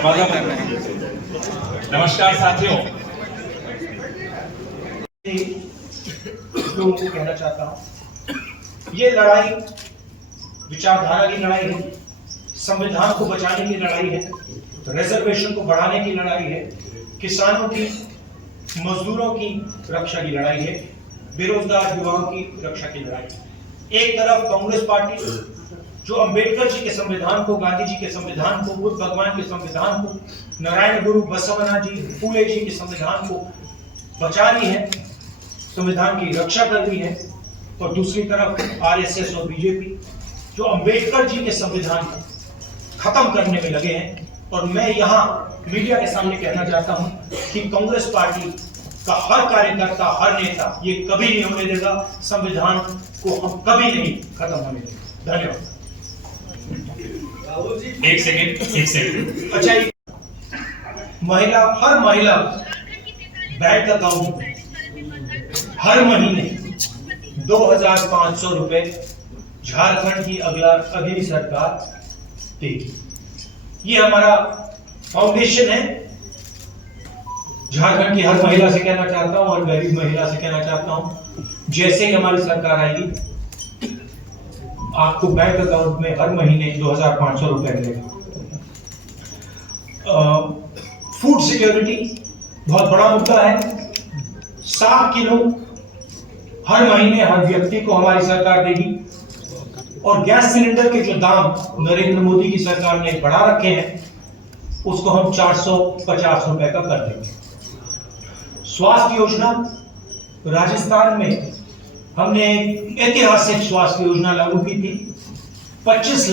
दरवाजा बंद है। नमस्कार साथियों, लोगों को कहना चाहता हूं, ये लड़ाई विचारधारा की लड़ाई है, संविधान को बचाने की लड़ाई है, रिजर्वेशन को बढ़ाने की लड़ाई है, किसानों की, मजदूरों की रक्षा की लड़ाई है, बेरोजगार युवाओं की रक्षा की लड़ाई। एक तरफ कांग्रेस पार्टी जो अंबेडकर जी के संविधान को, गांधी जी के संविधान को, बुद्ध भगवान के संविधान को, नारायण गुरु बसवन्ना जी, फूले जी के संविधान को बचा रही है, संविधान की रक्षा कर रही है, और दूसरी तरफ आरएसएस और बीजेपी जो अंबेडकर जी के संविधान को खत्म करने में लगे हैं। और मैं यहाँ मीडिया के सामने कहना चाहता हूं कि कांग्रेस पार्टी का हर कार्यकर्ता, हर नेता ये कभी नहीं होने देगा, संविधान को हम कभी नहीं खत्म होने देंगे। धन्यवाद। एक सेकंड। अच्छा, हर महिला बैंक अकाउंट हर महीने 2,500 रुपए झारखंड की अगली सरकार देगी। ये हमारा फाउंडेशन है। झारखंड की हर महिला से कहना चाहता हूं और गरीब महिला से कहना चाहता हूं, जैसे ही हमारी सरकार आएगी आपको बैंक अकाउंट में हर महीने 2,500 रुपए मिलेगा। फूड सिक्योरिटी बहुत बड़ा मुद्दा है। 7 किलो हर महीने हर व्यक्ति को हमारी सरकार देगी। और गैस सिलेंडर के जो दाम नरेंद्र मोदी की सरकार ने बढ़ा रखे हैं उसको हम 450 रुपए का कर देंगे। स्वास्थ्य योजना, राजस्थान में हमने ऐतिहासिक स्वास्थ्य योजना लागू की थी। 25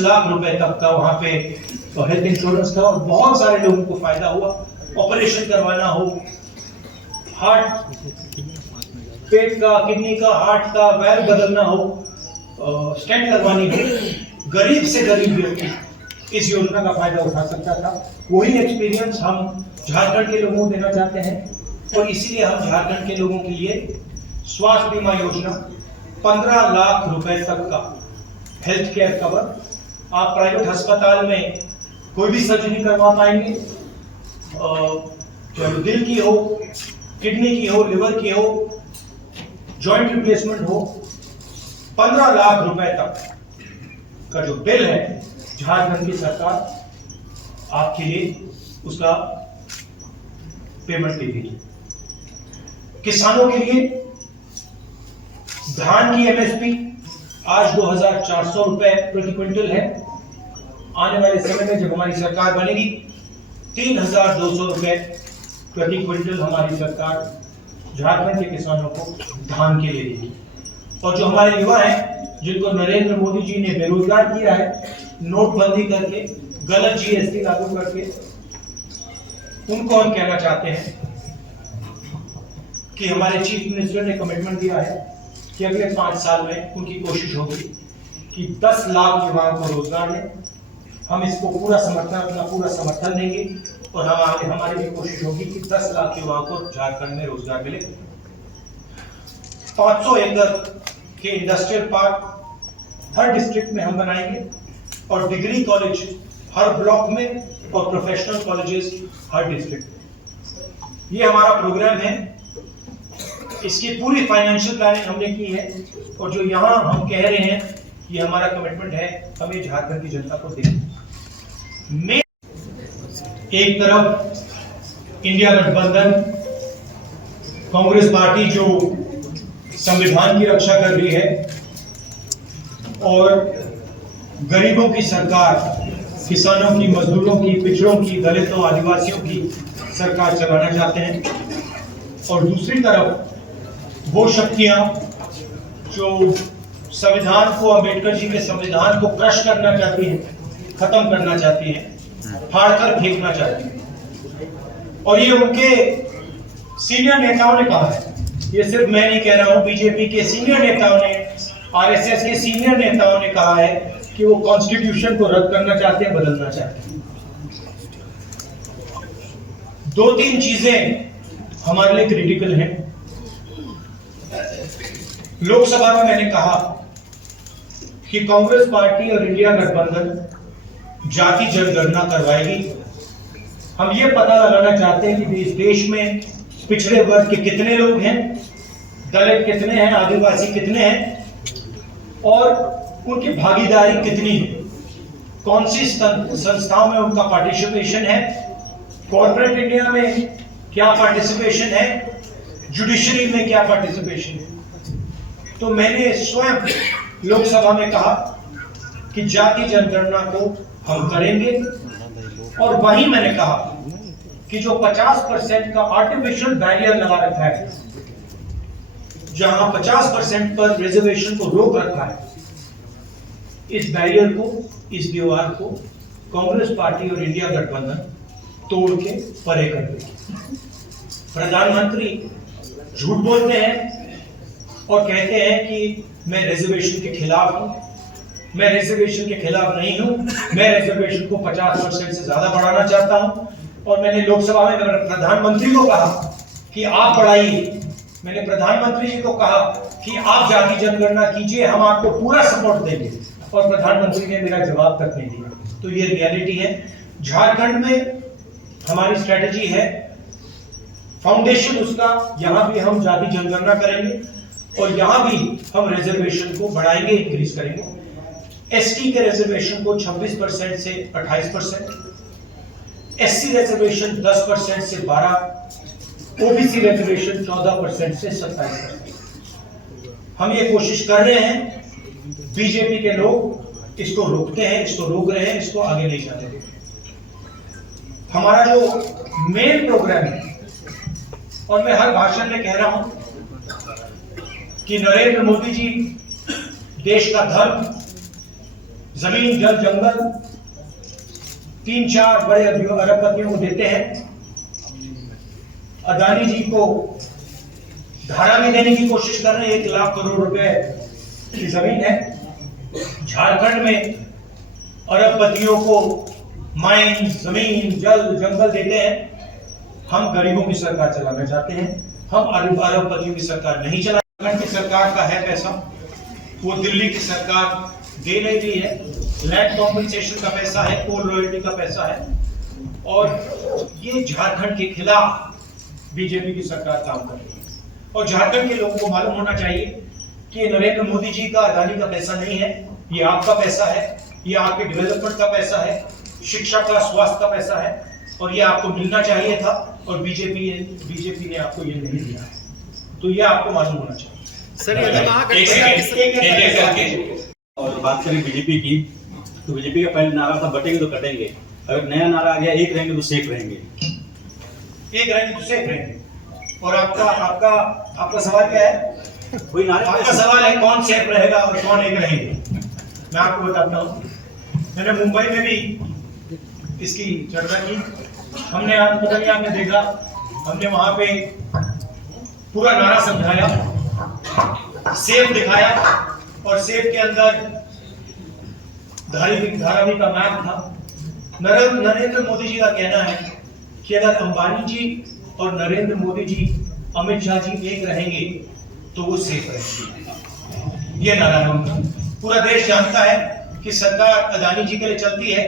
लाख रुपए तक का वहां पे हेल्थ इंश्योरेंस था और बहुत सारे लोगों को फायदा हुआ। ऑपरेशन करवाना हो, हार्ट, पेट का, किडनी का, हार्ट का वैल्व बदलना हो, स्टेंट करवानी हो, गरीब से गरीब व्यक्ति इस योजना का फायदा उठा सकता था। वही एक्सपीरियंस हम झारखंड के लोगों को देना चाहते हैं और इसीलिए हम झारखंड के लोगों के लिए स्वास्थ्य बीमा योजना 15 लाख रुपए तक का हेल्थ केयर कवर। आप प्राइवेट अस्पताल में कोई भी सर्जरी करवा पाएंगे, चाहे दिल की हो, किडनी की हो, लिवर की हो, जॉइंट रिप्लेसमेंट हो। 15 लाख रुपए तक का जो बिल है झारखंड की सरकार आपके लिए उसका पेमेंट दे देगी। किसानों के लिए धान की एमएसपी आज 2,400 रुपए प्रति क्विंटल है। आने वाले समय में जब हमारी सरकार बनेगी 3,200 रुपए प्रति क्विंटल हमारी सरकार झारखंड के किसानों को धान के लिए देगी। और जो हमारे युवा हैं जिनको नरेंद्र मोदी जी ने बेरोजगार किया है नोटबंदी करके, गलत जीएसटी लागू करके, उनको हम कहना चाहते हैं कि हमारे चीफ मिनिस्टर ने कमिटमेंट दिया है कि अगले 5 साल में उनकी कोशिश होगी कि 10 लाख युवाओं को रोजगार दें। हम इसको अपना पूरा समर्थन देंगे और हमारी भी कोशिश होगी कि 10 लाख युवाओं को झारखंड में रोजगार मिले। 500 एकड़ के इंडस्ट्रियल पार्क हर डिस्ट्रिक्ट में हम बनाएंगे और डिग्री कॉलेज हर ब्लॉक में और प्रोफेशनल कॉलेजेस हर डिस्ट्रिक्ट में। ये हमारा प्रोग्राम है। इसकी पूरी फाइनेंशियल प्लानिंग हमने की है और जो यहाँ हम कह रहे हैं ये हमारा कमिटमेंट है, हमें झारखंड की जनता को देना। एक तरफ इंडिया गठबंधन, कांग्रेस पार्टी जो संविधान की रक्षा कर रही है और गरीबों की सरकार, किसानों की, मजदूरों की, पिछड़ों की, दलितों, आदिवासियों की सरकार चलाना चाहते हैं। और दूसरी तरफ वो शक्तियां जो संविधान को, अंबेडकर जी के संविधान को क्रश करना चाहती हैं, खत्म करना चाहती हैं, फाड़कर फेंकना चाहती हैं। और ये उनके सीनियर नेताओं ने कहा है, ये सिर्फ मैं नहीं कह रहा हूं, बीजेपी के सीनियर नेताओं ने, आरएसएस के सीनियर नेताओं ने कहा है कि वो कॉन्स्टिट्यूशन को रद्द करना चाहते हैं, बदलना चाहते हैं। 2-3 चीजें हमारे लिए क्रिटिकल हैं। लोकसभा में मैंने कहा कि कांग्रेस पार्टी और इंडिया गठबंधन जाति जनगणना करवाएगी। हम ये पता लगाना चाहते हैं कि इस देश में पिछड़े वर्ग के कितने लोग हैं, दलित कितने हैं, आदिवासी कितने हैं और उनकी भागीदारी कितनी है, कौन सी संस्थाओं में उनका पार्टिसिपेशन है, कॉर्पोरेट इंडिया में क्या पार्टिसिपेशन है, जुडिशरी में क्या पार्टिसिपेशन है। तो मैंने स्वयं लोकसभा में कहा कि जाति जनगणना को हम करेंगे और वहीं मैंने कहा कि जो 50% का आर्टिफिशियल बैरियर लगा रखा है, जहां 50% पर रिजर्वेशन को रोक रखा है, इस बैरियर को, इस दीवार को कांग्रेस पार्टी और इंडिया गठबंधन तोड़ के परे कर देगी। प्रधानमंत्री झूठ बोलते हैं और कहते हैं कि मैं रिजर्वेशन के खिलाफ हूं। मैं रिजर्वेशन के खिलाफ नहीं हूं, मैं रिजर्वेशन को 50% से ज्यादा बढ़ाना चाहता हूं। और मैंने लोकसभा में प्रधानमंत्री को कहा कि आप बढ़ाइए, मैंने प्रधानमंत्री जी को कहा कि आप जाति जनगणना कीजिए, हम आपको पूरा सपोर्ट देंगे, और प्रधानमंत्री ने मेरा जवाब तक नहीं दिया। तो ये रियलिटी है। झारखंड में हमारी स्ट्रेटजी है, फाउंडेशन उसका, यहां भी हम जाति जनगणना करेंगे और यहां भी हम रिजर्वेशन को बढ़ाएंगे, इंक्रीज करेंगे। एसटी के रिजर्वेशन को 26% से 28%, एससी रिजर्वेशन 10% से 12%, ओबीसी रिजर्वेशन 14% से 27%। हम ये कोशिश कर रहे हैं, बीजेपी के लोग इसको रोकते हैं, इसको रोक रहे हैं, इसको आगे नहीं जाने देते। हमारा जो मेन प्रोग्राम है, और मैं हर भाषण में कह रहा हूं कि नरेंद्र मोदी जी देश का धर्म, जमीन, जल, जंगल 3-4 बड़े अरबपतियों को देते हैं। अदानी जी को धारा में देने की कोशिश कर रहे हैं, 1 लाख करोड़ रुपए की जमीन है। झारखंड में अरबपतियों को माइन, जमीन, जल, जंगल देते हैं। हम गरीबों की सरकार चलाना चाहते हैं, हम अरबपतियों की सरकार नहीं चलाना। की सरकार का है पैसा, वो दिल्ली की सरकार दे नहीं रही है। लैंड कॉम्पेंसेशन का पैसा है, कोल रॉयल्टी का पैसा है, और ये झारखंड के खिलाफ बीजेपी की सरकार काम कर रही है। और झारखंड के लोगों को मालूम होना चाहिए कि नरेंद्र मोदी जी का, अदानी का पैसा नहीं है, ये आपका पैसा है, ये आपके डेवलपमेंट का पैसा है, शिक्षा का, स्वास्थ्य का पैसा है, और ये आपको मिलना चाहिए था, और बीजेपी ने आपको ये नहीं दिया। तो ये आपको मालूम होना चाहिए। सर, और बात करें बीजेपी की, तो बीजेपी का पहले नारा था बटेंगे तो कटेंगे। अगर नया नारा आ गया, एक रहेंगे तो सेफ रहेंगे। एक रहेंगे तो सेफ रहेंगे। और आपका सवाल क्या है? कोई नारा, आपका सवाल है कौन सेफ रहेगा और कौन एक रहेंगे। मैं आपको बताता हूँ, मैंने मुंबई में भी इसकी चर्चा की। हमने आपने देखा, हमने वहां पे पूरा नारा समझाया, सेफ दिखाया, और सेफ के अंदर धारावी का मैप था। नरेंद्र मोदी जी का कहना है कि अगर अंबानी जी और नरेंद्र मोदी जी, अमित शाह जी एक रहेंगे तो वो सेफ रहेंगे। ये नारा है उनका। पूरा देश जानता है कि सरकार अदानी जी के लिए चलती है।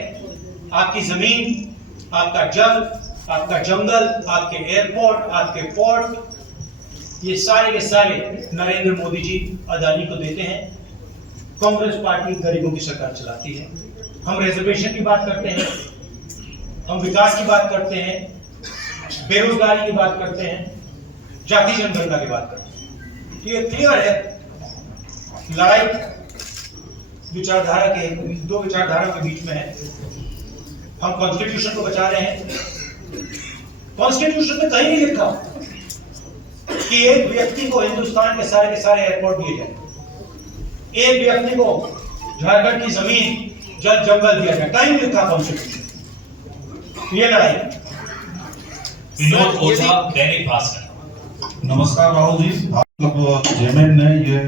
आपकी जमीन, आपका जल, आपका जंगल, आपके एयरपोर्ट, आपके पोर्ट, ये सारे के सारे नरेंद्र मोदी जी अदानी को देते हैं। कांग्रेस पार्टी गरीबों की सरकार चलाती है। हम रिजर्वेशन की बात करते हैं, हम विकास की बात करते हैं, बेरोजगारी की बात करते हैं, जाति जनगणना की बात करते हैं। तो ये क्लियर है, लड़ाई विचारधारा के, दो विचारधारा के बीच में है। हम कॉन्स्टिट्यूशन को बचा रहे हैं। कॉन्स्टिट्यूशन में कहीं नहीं लिखा कि एक व्यक्ति को हिंदुस्तान के सारे एयरपोर्ट दिए जाए, एक व्यक्ति को झारखंड की जमीन, जल, जंगल दिया जाए, कहीं नहीं लिखा कॉन्स्टिट्यूशन। ये लड़ाई। विनोद ओझा, दैनिक भास्कर। नमस्कार राहुल जी, आप जेएमएन ने ये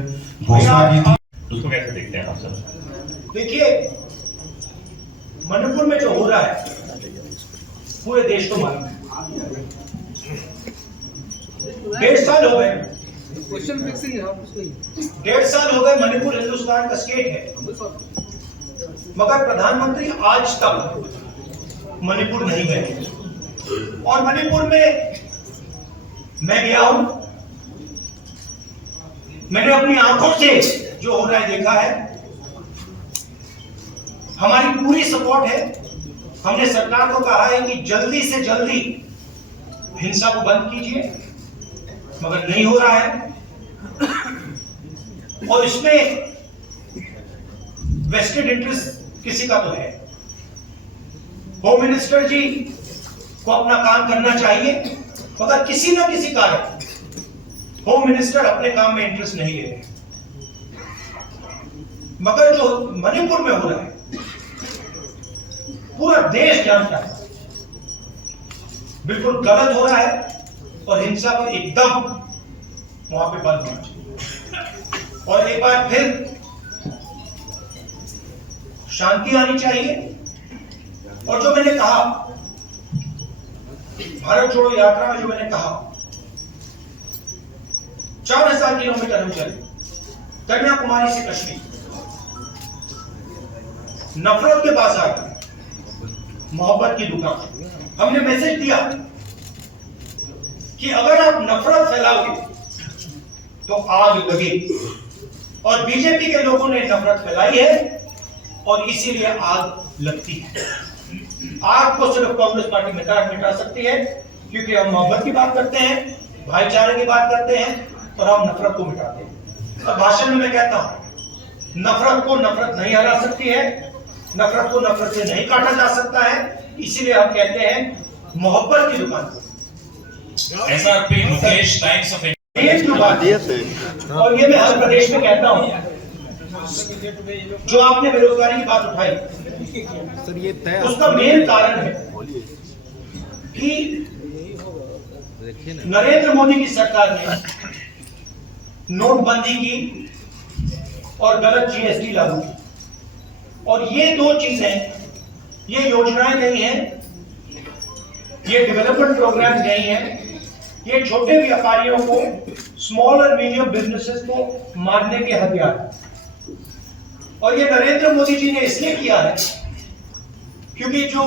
घोषणा की थी, उसको कैसे देखते हैं आप सब? देखिए, मणिपुर में जो हो रहा है पूरे देश को मालूम है। 1.5 साल हो गए, 1.5 साल हो गए, मणिपुर हिंदुस्तान का स्टेट है। मगर प्रधानमंत्री आज तक मणिपुर नहीं गए, और मणिपुर में मैं गया हूं, मैंने अपनी आंखों से जो हो रहा है देखा है। हमारी पूरी सपोर्ट है। हमने सरकार को कहा है कि जल्दी से जल्दी हिंसा को बंद कीजिए, मगर नहीं हो रहा है। और इसमें वेस्टेड इंटरेस्ट किसी का तो है। होम मिनिस्टर जी को अपना काम करना चाहिए, मगर किसी न किसी कारण होम मिनिस्टर अपने काम में इंटरेस्ट नहीं ले रहे। मगर जो मणिपुर में हो रहा है पूरा देश जानता है, बिल्कुल गलत हो रहा है, और हिंसा को एकदम वहां पे बंद होना चाहिए। और एक बार फिर शांति आनी चाहिए। और जो मैंने कहा भारत छोड़ो यात्रा में, जो मैंने कहा 4000 किलोमीटर हम चले, कन्याकुमारी से कश्मीर, नफरत के पास आ गए, मोहब्बत की दुकान। हमने मैसेज दिया कि अगर आप नफरत फैलाओगे तो आग लगेगी, और बीजेपी के लोगों ने नफरत फैलाई है और इसीलिए आग लगती है। आग को सिर्फ कांग्रेस पार्टी मिटा सकती है, क्योंकि हम मोहब्बत की बात करते हैं, भाईचारे की बात करते हैं, और हम नफरत को मिटाते हैं। और भाषण में मैं कहता हूं, नफरत को नफरत नहीं हरा सकती है, नफरत को नफरत से नहीं काटा जा सकता है। इसीलिए हम कहते हैं मोहब्बत की दुकान। SRP मुकेश टाइम्स ऑफ ये जो बात है, और ये मैं हर प्रदेश में कहता हूं, जो आपने बेरोजगारी की बात उठाई, उसका मेन कारण है कि नरेंद्र मोदी की सरकार ने नोटबंदी की और गलत GST लागू की। और ये दो चीजें, ये योजनाएं नहीं है, ये डेवलपमेंट प्रोग्राम नहीं है, ये छोटे व्यापारियों को, स्मॉल और मीडियम बिजनेसेस को मारने के हथियार है। और ये नरेंद्र मोदी जी ने इसलिए किया है क्योंकि जो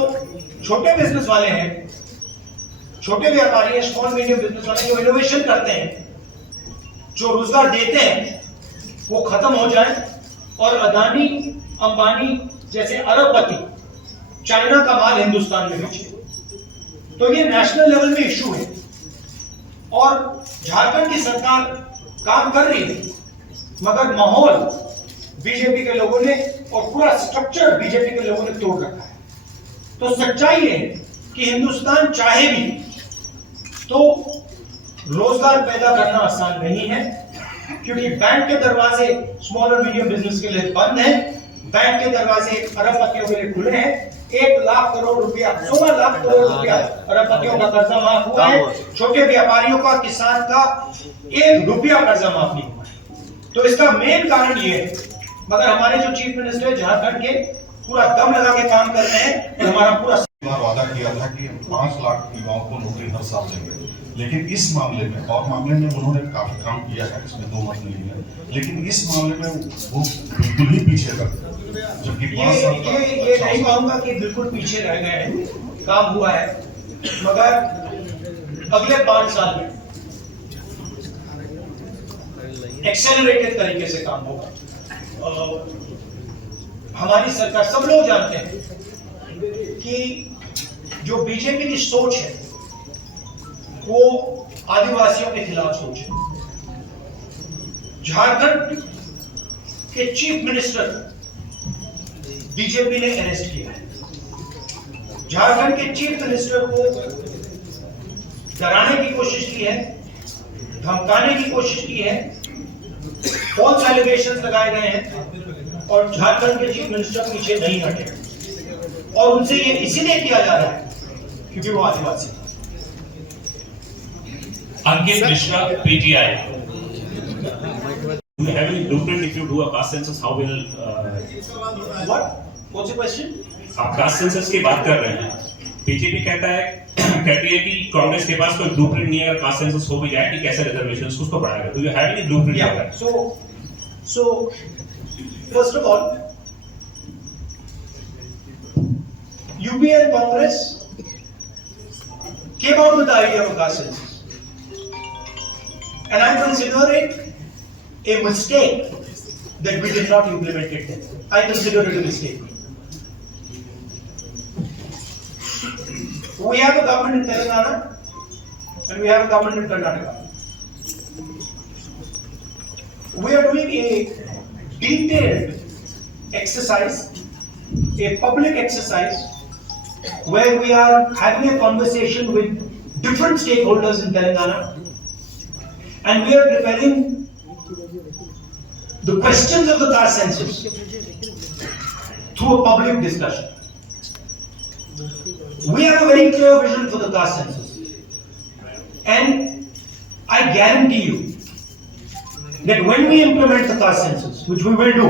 छोटे बिजनेस वाले हैं, छोटे व्यापारी हैं, स्मॉल मीडियम बिजनेस वाले जो इनोवेशन करते हैं, जो रोजगार देते हैं, वो खत्म हो जाए, और अदानी अंबानी जैसे अरबपति चाइना का माल हिंदुस्तान में बेचे। तो ये नेशनल लेवल में इशू है, और झारखंड की सरकार काम कर रही है, मगर माहौल बीजेपी के लोगों ने और पूरा स्ट्रक्चर बीजेपी के लोगों ने तोड़ रखा है। तो सच्चाई है कि हिंदुस्तान चाहे भी तो रोजगार पैदा करना आसान नहीं है, क्योंकि बैंक के दरवाजे स्मॉल और मीडियम बिजनेस के लिए बंद हैं, बैंक के दरवाजे अरबपतियों के लिए खुले हैं। 1 लाख करोड़ रुपया, 16 लाख करोड़ रुपया अरबपतियों का कर्जा माफ हुआ है, छोटे व्यापारियों का, किसान का 1 रुपया कर्जा माफ नहीं हुआ है। तो इसका मेन कारण ये है। मगर हमारे जो चीफ मिनिस्टर झारखंड के पूरा दम लगा के काम कर रहे हैं, और हमारा पूरा वादा किया था कि 5 लाख युवाओं को नौकरी हर साल देंगे। लेकिन इस मामले में, और मामले में उन्होंने काफी काम किया है, इसमें दो मत नहीं है, लेकिन इस मामले में वो बिल्कुल ही पीछे कर, जबकि 5 साल का ये नहीं कहूंगा कि बिल्कुल पीछे रह गए हैं, काम हुआ है, मगर अगले 5 साल में एक्सेलरेटेड तरीके से काम होगा। हमारी सरकार, सब लोग जानते हैं कि जो बीजेपी की सोच है वो आदिवासियों के खिलाफ सोच है। झारखंड के चीफ मिनिस्टर बीजेपी ने अरेस्ट किया है। झारखंड के चीफ मिनिस्टर को डराने की कोशिश की है, धमकाने की कोशिश की है, फॉल्स एलिगेशंस लगाए गए हैं, और झारखंड के चीफ मिनिस्टर पीछे नहीं हटे, और उनसे ये इसीलिए किया जा रहा है क्योंकि वो आदिवासी है। अंकित Mishra, PTI। Do you have any blueprint if you do a caste census? How will What's the question? आप कास्ट सेंसस की बात कर रहे हैं, बीजेपी कहती है कि कांग्रेस के पास कोई ब्लूप्रिंट नहीं है, अगर कास्ट सेंसस हो भी जाए कि कैसे रिजर्वेशंस उसको बढ़ाएगा। Do you have any blueprint for that? So first of all, UPA and Congress came out with the idea of caste census. And I consider it a mistake that we did not implement it then. I consider it a mistake. We have a government in Telangana and we have a government in Karnataka. We are doing a detailed exercise, a public exercise, where we are having a conversation with different stakeholders in Telangana, and we are preparing the questions of the caste census through a public discussion. We have a very clear vision for the caste census, and I guarantee you that when we implement the caste census, which we will do,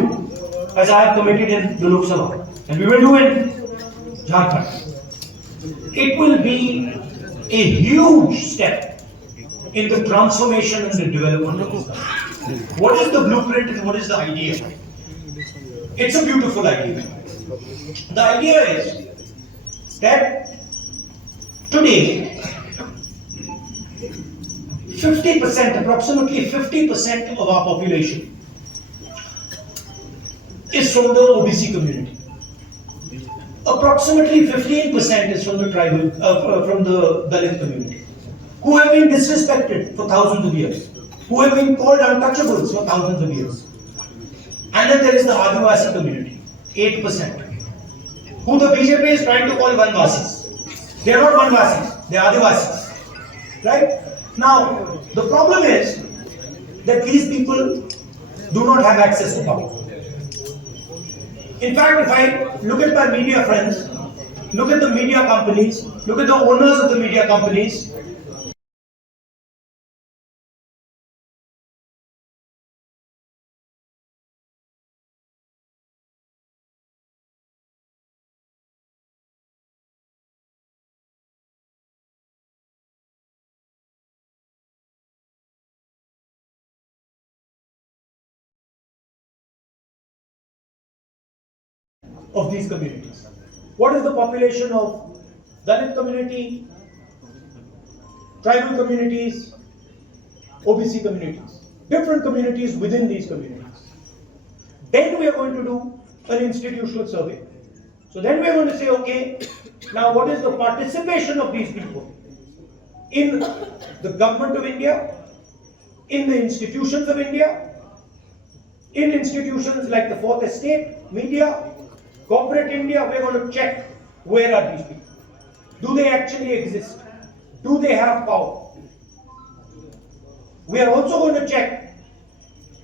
as I have committed in the Lok Sabha, and we will do in Jharkhand, it will be a huge step in the transformation and the development of this country. What is the blueprint and what is the idea? It's a beautiful idea. The idea is that today, 50%, approximately 50% of our population is from the OBC community. Approximately 15% is from the tribal, from the Dalit community, who have been disrespected for thousands of years, who have been called untouchables for thousands of years. And then there is the Adivasi community, 8%, who the BJP is trying to call Vanvasis. They are not Vanvasis, they are Adivasis. Right? Now, the problem is that these people do not have access to power. In fact, if I look at my media friends, look at the media companies, look at the owners of the media companies, of these communities. What is the population of Dalit community, tribal communities, OBC communities, different communities within these communities? Then we are going to do an institutional survey. So then we are going to say, okay, now what is the participation of these people in the government of India, in the institutions of India, in institutions like the Fourth Estate, media, corporate India. We're going to check where are these people. Do they actually exist? Do they have power? We are also going to check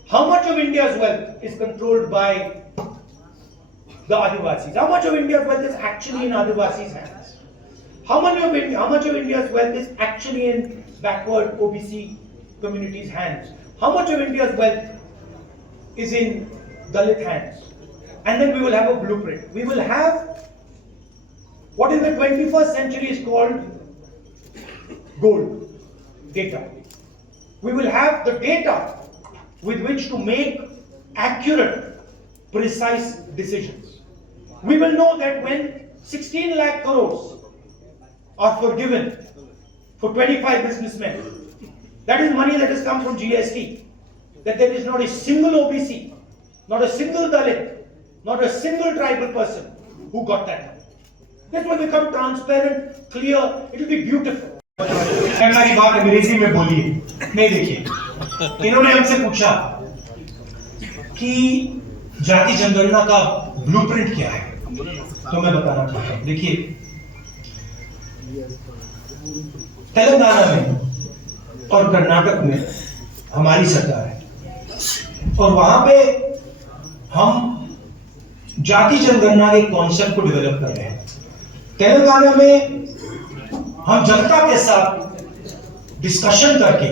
how much of India's wealth is controlled by the Adivasis. How much of India's wealth is actually in Adivasis' hands? How much of India's wealth is actually in backward OBC communities' hands? How much of India's wealth is in Dalit hands? And then we will have a blueprint. We will have what in the 21st century is called gold data. We will have the data with which to make accurate, precise decisions. We will know that when 16 lakh crores are forgiven for 25 businessmen, that is money that has come from GST, that there is not a single OBC, not a single Dalit, not a single tribal person who got that money. This will become transparent, clear, it will be beautiful. हमारी बात अंग्रेजी में बोलिए, नहीं देखिए, इन्होंने हमसे पूछा कि जाति जनगणना का ब्लूप्रिंट क्या है, तो मैं बताना चाहता हूँ। देखिए, तेलंगाना में और कर्नाटक में हमारी सरकार है और वहां पे हम जाति जनगणना के कॉन्सेप्ट को डेवलप कर रहे हैं। तेलंगाना में हम जनता के साथ डिस्कशन करके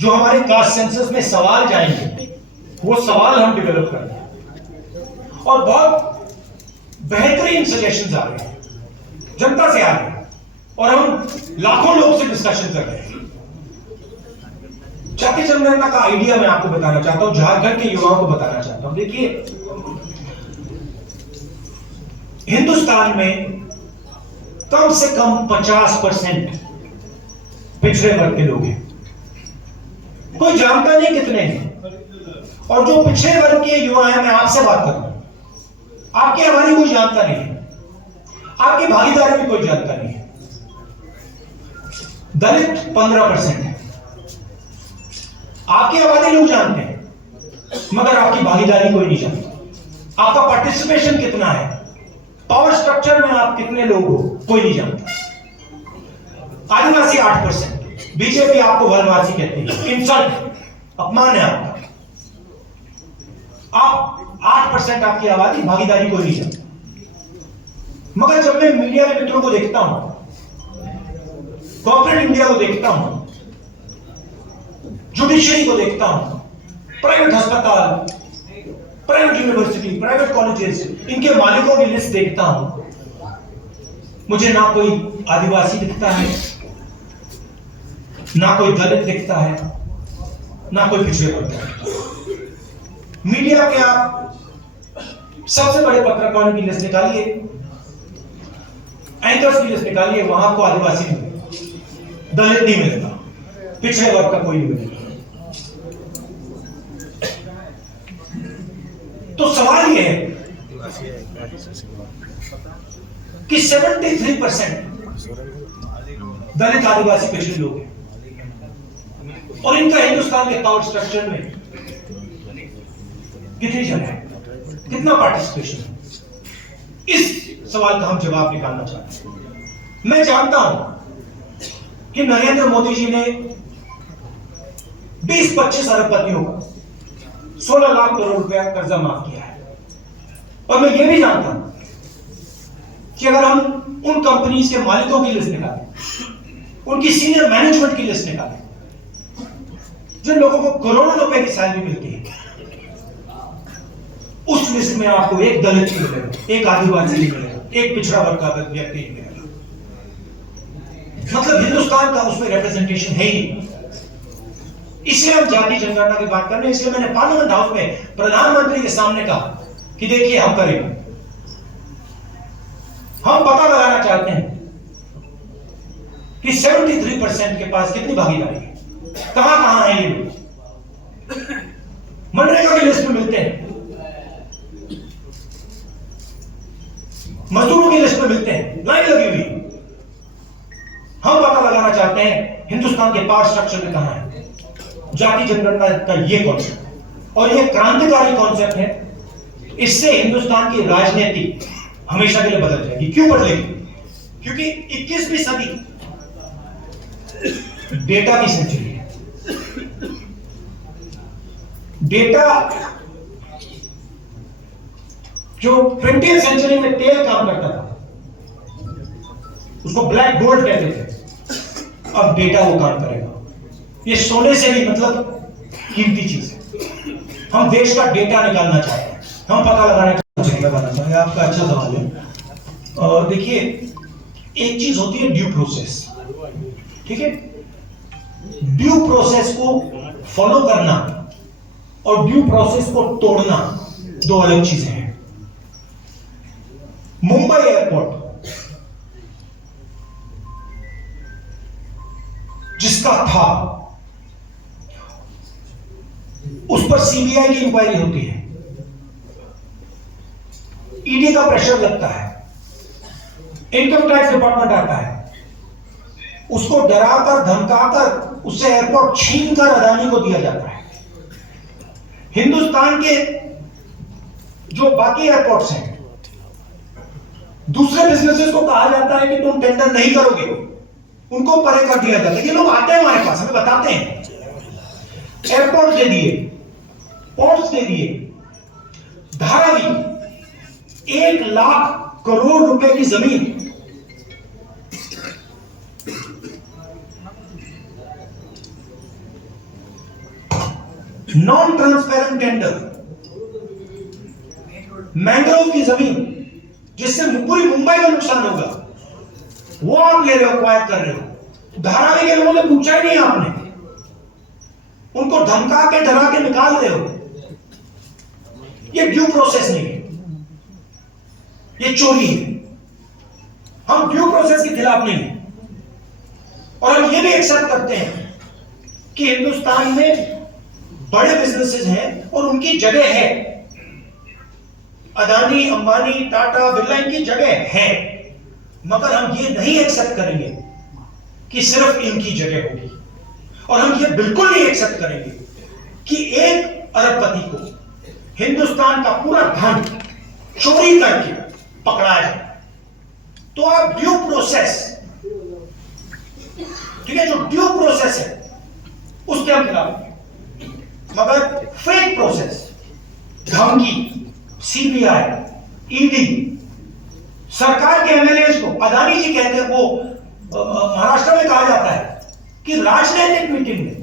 जो हमारे कास्ट सेंसस में सवाल जाएंगे वो सवाल हम डेवलप कर रहे हैं और बहुत बेहतरीन सजेशंस आ रहे हैं, जनता से आ रहे हैं और हम लाखों लोग से डिस्कशन कर रहे हैं। जाति जनगणना का आइडिया मैं आपको बताना चाहता हूं, झारखंड के युवाओं को बताना चाहता हूं। देखिए, हिंदुस्तान में कम से कम 50% पिछड़े वर्ग के लोग हैं। कोई जानता नहीं कितने हैं। और जो पिछड़े वर्ग के युवा हैं, मैं आपसे बात कर रहा हूं, आपकी आबादी कोई जानता नहीं है, आपकी भागीदारी भी कोई जानता नहीं है। दलित 15% है, आपकी आबादी लोग जानते हैं, मगर आपकी भागीदारी कोई नहीं जानता। आपका पार्टिसिपेशन कितना है, पावर स्ट्रक्चर में आप कितने लोग हो, कोई नहीं जानता। आदिवासी 8%, बीजेपी आपको वनवासी कहती है, इंसल्ट, अपमान है आपका। आप 8% आपकी आबादी, भागीदारी कोई नहीं जानता। मगर जब मैं मीडिया के मित्रों को देखता हूं, कॉर्पोरेट इंडिया को देखता हूं, जुडिशरी को देखता हूं, प्राइवेट अस्पताल, प्राइवेट यूनिवर्सिटी, प्राइवेट कॉलेजेस, इनके मालिकों की लिस्ट देखता हूं, मुझे ना कोई आदिवासी दिखता है, ना कोई दलित दिखता है, ना कोई पिछड़े वर्ग का। मीडिया के आप सबसे बड़े पत्रकारों की लिस्ट निकालिए, एंकर्स की लिस्ट निकालिए, वहां आपको आदिवासी नहीं मिलेगा, दलित नहीं मिलेगा, पिछड़े वर्ग का कोई नहीं मिलेगा। तो सवाल यह है कि 73% दलित आदिवासी पिछड़े लोग हैं, और इनका हिंदुस्तान के पावर स्ट्रक्चर में कितनी जगह है, कितना पार्टिसिपेशन है, इस सवाल का हम जवाब निकालना चाहते हैं। मैं जानता हूं कि नरेंद्र मोदी जी ने 20-25 अरबपतियों का 16 लाख करोड़ रुपया कर्जा माफ किया है, और मैं ये भी जानता हूं कि अगर हम उन कंपनीज के मालिकों की लिस्ट निकालें, उनकी सीनियर मैनेजमेंट की लिस्ट निकालें, जिन लोगों को करोड़ों रुपए की सैलरी मिलती है, उस लिस्ट में आपको एक दलित नहीं मिलेगा, एक आदिवासी नहीं मिलेगा, एक पिछड़ा वर्ग का व्यक्ति नहीं मिलेगा। मतलब हिंदुस्तान का उसमें रिप्रेजेंटेशन है ही नहीं। इसलिए हम जाति जनगणना की बात कर रहे हैं। इसलिए मैंने पार्लियामेंट हाउस में प्रधानमंत्री के सामने कहा कि देखिए हम करेंगे, हम पता लगाना चाहते हैं कि 73% के पास कितनी भागीदारी है, कहां है ये लोग। मनरेगा की लिस्ट में मिलते हैं, मजदूरों की लिस्ट में मिलते हैं, लाइन लगी हुई। हम पता लगाना चाहते हैं हिंदुस्तान के पावर स्ट्रक्चर में कहां है जाति जनगणना का ये कॉन्सेप्ट, और ये क्रांतिकारी कॉन्सेप्ट है। इससे हिंदुस्तान की राजनीति हमेशा के लिए बदल जाएगी। क्यों बदलेगी? क्योंकि 21वीं सदी डेटा की सेंचुरी है। डेटा जो 20वीं सेंचुरी में तेल काम करता था, उसको ब्लैक गोल्ड कहते थे, अब डेटा वो काम करेगा। ये सोने से भी मतलब कीमती चीज है। हम देश का डेटा निकालना चाहते हैं, हम पता लगाना चाहते हैं। आपका अच्छा सवाल है। देखिए, एक चीज होती है ड्यू प्रोसेस, ठीक है। ड्यू प्रोसेस को फॉलो करना और ड्यू प्रोसेस को तोड़ना दो अलग चीजें हैं। मुंबई एयरपोर्ट जिसका था, उस पर सीबीआई की इंक्वायरी होती है, ईडी का प्रेशर लगता है, इनकम टैक्स डिपार्टमेंट आता है, उसको डराकर धमकाकर उससे एयरपोर्ट छीनकर अदानी को दिया जाता है। हिंदुस्तान के जो बाकी एयरपोर्ट्स हैं, दूसरे बिजनेसेस को कहा जाता है कि तुम टेंडर नहीं करोगे, उनको परे कर दिया जाता है। ये लोग आते हैं हमारे पास, हमें बताते हैं, एयरपोर्ट दे दिए, पोर्ट्स दे दिए, धारावी 1 लाख करोड़ रुपए की जमीन नॉन ट्रांसपेरेंट टेंडर, मैंग्रोव की जमीन जिससे पूरी मुंबई को नुकसान होगा, वो आप ले रहे हो, क्वायर कर रहे हो। धारावी के लोगों ने पूछा ही नहीं आपने, उनको धमका के डरा के निकाल रहे हो। ये ड्यू प्रोसेस नहीं है, ये चोरी है। हम ड्यू प्रोसेस के खिलाफ नहीं हैं और हम ये भी एक्सेप्ट करते हैं कि हिंदुस्तान में बड़े बिजनेसेस हैं और उनकी जगह है। अदानी, अंबानी, टाटा, बिरला, इनकी जगह है, मगर हम ये नहीं एक्सेप्ट करेंगे कि सिर्फ इनकी जगह होगी। और हम ये बिल्कुल नहीं एक्सेप्ट करेंगे कि एक अरबपति को हिंदुस्तान का पूरा धन चोरी करके पकड़ा जाए। तो आप ड्यू प्रोसेस, ठीक है, जो ड्यू प्रोसेस है उसके हम खिलाफ हैं, मगर फेक प्रोसेस, धमकी, सीबीआई, ईडी, सरकार के एमएलए को, अदानी जी कहते हैं, वो महाराष्ट्र में कहा जाता है कि राजनीतिक मीटिंग में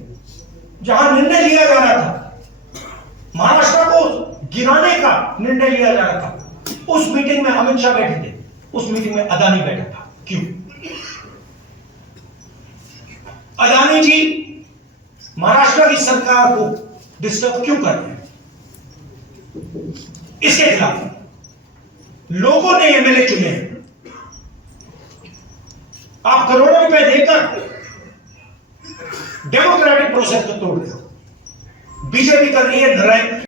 जहां निर्णय लिया जा रहा था, महाराष्ट्र को गिराने का निर्णय लिया जा रहा था, उस मीटिंग में अमित शाह बैठे थे, उस मीटिंग में अदानी बैठा था। क्यों? अदानी जी महाराष्ट्र की सरकार को डिस्टर्ब क्यों कर रहे हैं? इसके खिलाफ लोगों ने एमएलए चुने हैं। आप करोड़ों रुपए देकर डेमोक्रेटिक प्रोसेस को तोड़ रहे हो। बीजेपी कर रही है नारायण